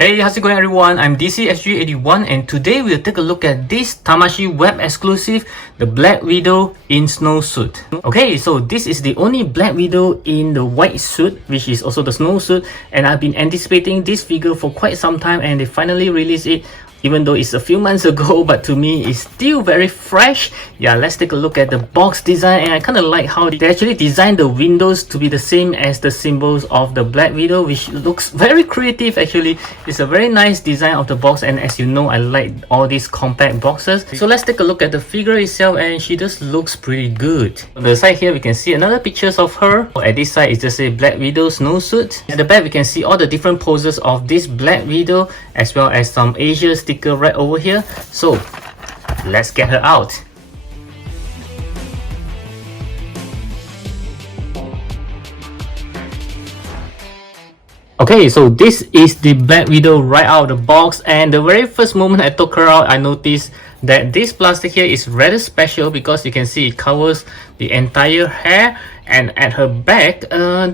Hey, how's it going everyone? I'm DCSG81 and today we'll take a look at this Tamashii web exclusive, the Black Widow in snowsuit. Okay, so this is the only Black Widow in the white suit, which is also the snowsuit, and I've been anticipating this figure for quite some time and they finally released it. Even though it's a few months ago, but to me it's still very fresh. Yeah, let's take a look at the box design, and I kind of like how they actually designed the windows to be the same as the symbols of the Black Widow, which looks very creative actually. It's a very nice design of the box, and as you know, I like all these compact boxes. So let's take a look at the figure itself, and she just looks pretty good. On the side here we can see another pictures of her. At this side it's just a Black Widow snowsuit. At the back we can see all the different poses of this Black Widow, as well as some Asia sticker right over here. So let's get her out. Okay, so this is the Black Widow right out of the box, and the very first moment I took her out, I noticed that this plastic here is rather special because you can see it covers the entire hair. And at her back,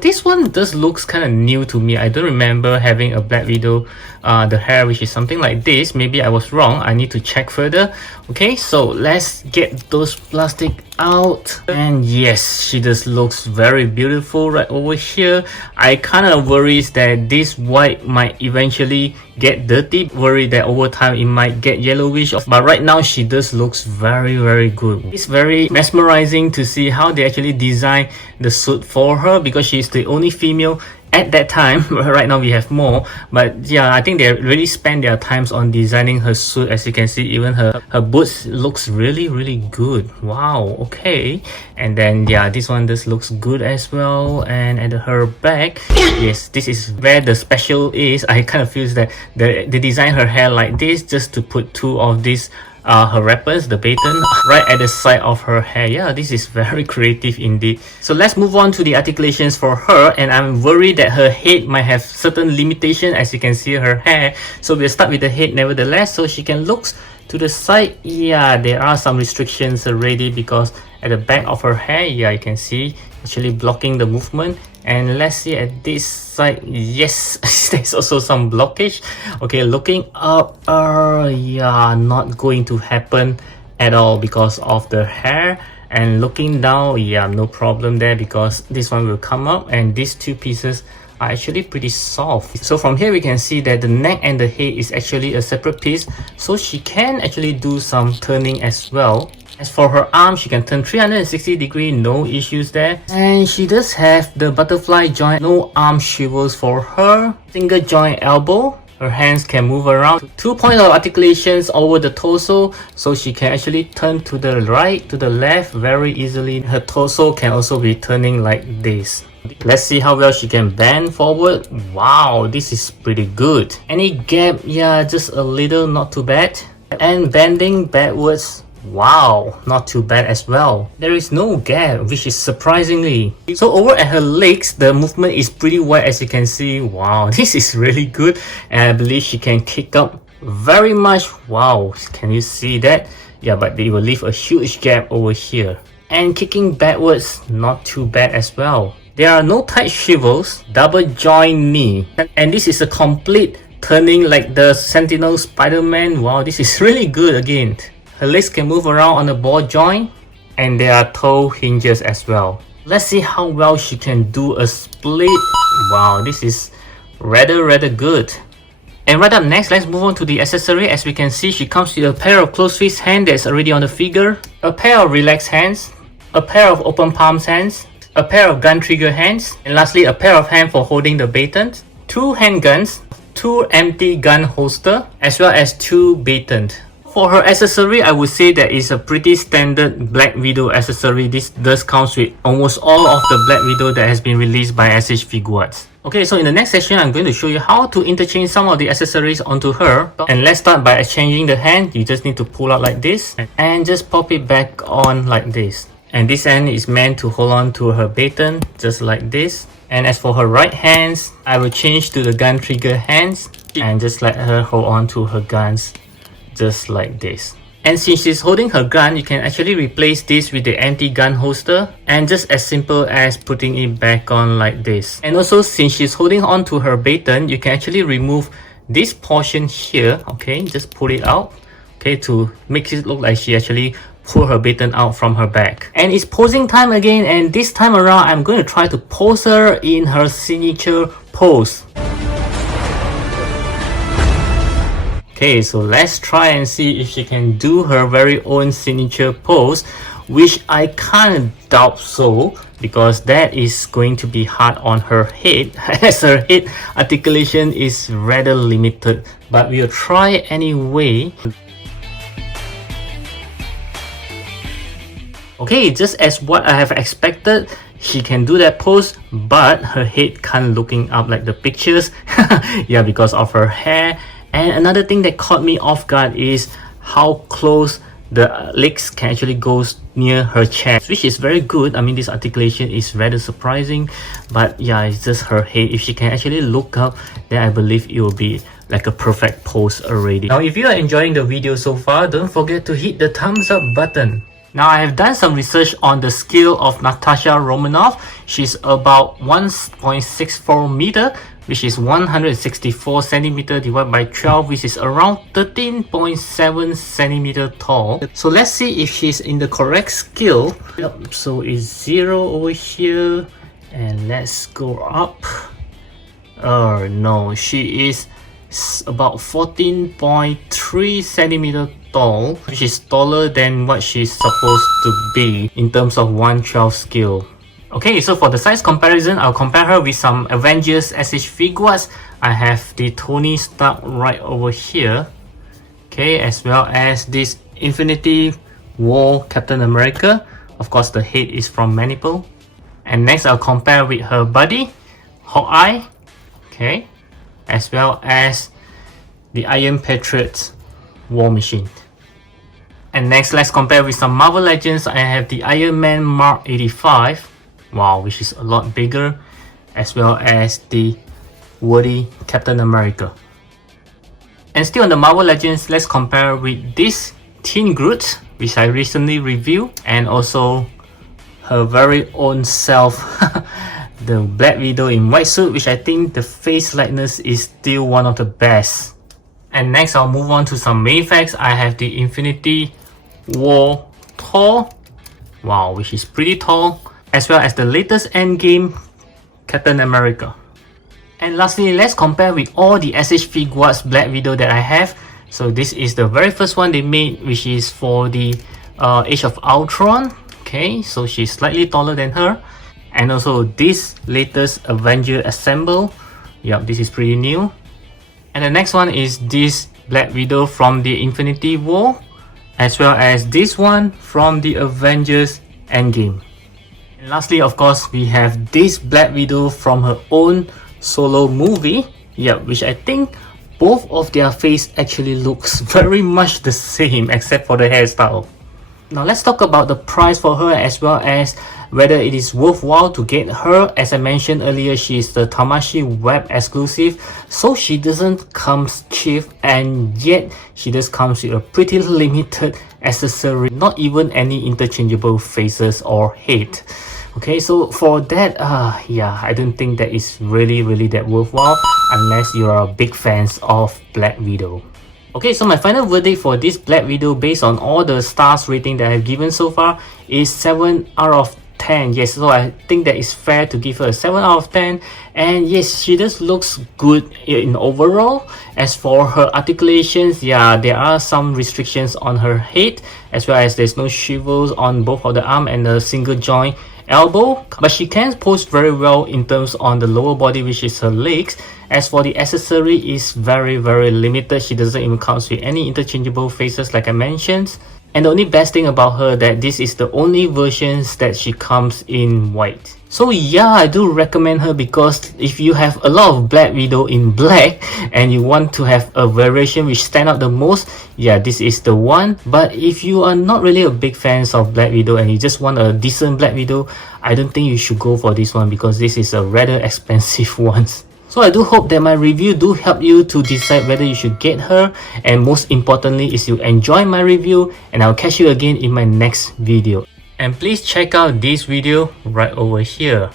this one does looks kind of new to me. I don't remember having a Black Widow, the hair which is something like this. Maybe I was wrong. I need to check further. Okay, so let's get those plastic out. And yes, she just looks very beautiful right over here. I kind of worries that this white might eventually get dirty. Worry that over time it might get yellowish. But right now she just looks very good. It's very mesmerizing to see how they actually design the suit for her, because she's the only female at that time. Right now we have more, but yeah, I think they really spend their times on designing her suit. As you can see, even her boots looks really good. Wow, okay. And then yeah, this one just looks good as well. And at her back, yes, this is where the special is. I kind of feel that they design her hair like this just to put two of these her wrappers, the baton, right at the side of her hair. Yeah, this is very creative indeed. So let's move on to the articulations for her, and I'm worried that her head might have certain limitation. As you can see her hair, so we'll start with the head nevertheless. So she can look to the side. Yeah, there are some restrictions already, because at the back of her hair, yeah, you can see actually blocking the movement. And let's see at this side, yes, there's also some blockage. Okay, looking up, yeah, not going to happen at all because of the hair. And looking down, yeah, no problem there, because this one will come up, and these two pieces are actually pretty soft. So from here we can see that the neck and the head is actually a separate piece, so she can actually do some turning as well. As for her arm, she can turn 360 degrees, no issues there. And she does have the butterfly joint, no arm swivels for her. Single joint elbow. Her hands can move around. 2 points of articulations over the torso, so she can actually turn to the right, to the left very easily. Her torso can also be turning like this. Let's see how well she can bend forward. Wow, this is pretty good. Any gap? Yeah, just a little, not too bad. And bending backwards, wow, not too bad as well. There is no gap, which is surprisingly. So over at her legs, the movement is pretty wide, as you can see. Wow, this is really good, and I believe she can kick up very much. Wow, can you see that? Yeah, but they will leave a huge gap over here. And kicking backwards, not too bad as well. There are no tight swivels, double joint knee, and this is a complete turning like the Sentinel Spider-Man. Wow, this is really good again. Her legs can move around on the ball joint, and there are toe hinges as well. Let's see how well she can do a split. Wow, this is rather good. And right up next, let's move on to the accessory. As we can see, she comes with a pair of closed fist hands that's already on the figure, a pair of relaxed hands, a pair of open palm hands, a pair of gun trigger hands, and lastly a pair of hands for holding the baton, 2 handguns, 2 empty gun holster, as well as 2 batons. For her accessory, I would say that it's a pretty standard Black Widow accessory. This does comes with almost all of the Black Widow that has been released by SH Figuarts. Okay, so in the next section, I'm going to show you how to interchange some of the accessories onto her. And let's start by exchanging the hand. You just need to pull out like this and just pop it back on like this. And this end is meant to hold on to her baton, just like this. And as for her right hands, I will change to the gun trigger hands and just let her hold on to her guns, just like this. And since she's holding her gun, you can actually replace this with the empty gun holster, and just as simple as putting it back on like this. And also, since she's holding on to her baton, you can actually remove this portion here, okay, just pull it out, okay, to make it look like she actually pull her baton out from her bag. And it's posing time again, and this time around I'm going to try to pose her in her signature pose. Okay, so let's try and see if she can do her very own signature pose, which I kind of doubt so, because that is going to be hard on her head, as her head articulation is rather limited, but we'll try anyway. Okay, just as what I have expected, she can do that pose, but her head can't looking up like the pictures. Yeah, because of her hair. And another thing that caught me off guard is how close the legs can actually go near her chest, which is very good. I mean, this articulation is rather surprising, but yeah, it's just her head. If she can actually look up, then I believe it will be like a perfect pose already. Now, if you are enjoying the video so far, don't forget to hit the thumbs up button. Now, I have done some research on the scale of Natasha Romanoff. She's about 1.64 meter, which is 164 centimeter divided by 12, which is around 13.7 centimeter tall. So let's see if she's in the correct scale. Yep, so it's 0 over here, and let's go up. Oh no, she is about 14.3 centimeter tall, which is taller than what she's supposed to be in terms of 1/12 scale. Okay, so for the size comparison, I'll compare her with some Avengers SH Figuarts. I have the Tony Stark right over here, okay, as well as this Infinity War Captain America. Of course, the head is from Maniple. And next, I'll compare with her buddy, Hawkeye, okay, as well as the Iron Patriot War Machine. And next, let's compare with some Marvel Legends. I have the Iron Man Mark 85. Wow, which is a lot bigger, as well as the Woody Captain America. And still on the Marvel Legends, let's compare with this Teen Groot, which I recently reviewed, and also her very own self, the Black Widow in white suit, which I think the face likeness is still one of the best. And next, I'll move on to some main facts. I have the Infinity War Thor, wow, which is pretty tall, as well as the latest Endgame Captain America. And lastly, let's compare with all the SH Figuarts Black Widow that I have. So this is the very first one they made, which is for the Age of Ultron. Okay, so she's slightly taller than her. And also this latest Avenger Assemble. Yep, this is pretty new. And the next one is this Black Widow from the Infinity War, as well as this one from the Avengers Endgame. And lastly, of course, we have this Black Widow from her own solo movie, yeah, which I think both of their face actually looks very much the same except for the hairstyle. Now let's talk about the price for her, as well as whether it is worthwhile to get her. As I mentioned earlier, she is the Tamashii web exclusive, so she doesn't come cheap, and yet she just comes with a pretty limited accessory, not even any interchangeable faces or head. Okay, so for that, yeah, I don't think that is really that worthwhile unless you are big fans of Black Widow. Okay, so my final verdict for this Black Widow, based on all the stars rating that I've given so far, is 7 out of 10. Yes, so I think that it's fair to give her a 7 out of 10. And yes, she just looks good in overall. As for her articulations, yeah, there are some restrictions on her head, as well as there's no shovels on both of the arm and the single joint elbow, but she can pose very well in terms on the lower body, which is her legs. As for the accessory, is very limited. She doesn't even come with any interchangeable faces like I mentioned. And the only best thing about her, that this is the only versions that she comes in white. So yeah, I do recommend her, because if you have a lot of Black Widow in black and you want to have a variation which stand out the most, yeah, this is the one. But if you are not really a big fans of Black Widow and you just want a decent Black Widow, I don't think you should go for this one, because this is a rather expensive one. So I do hope that my review do help you to decide whether you should get her, and most importantly is you enjoy my review, and I'll catch you again in my next video. And please check out this video right over here.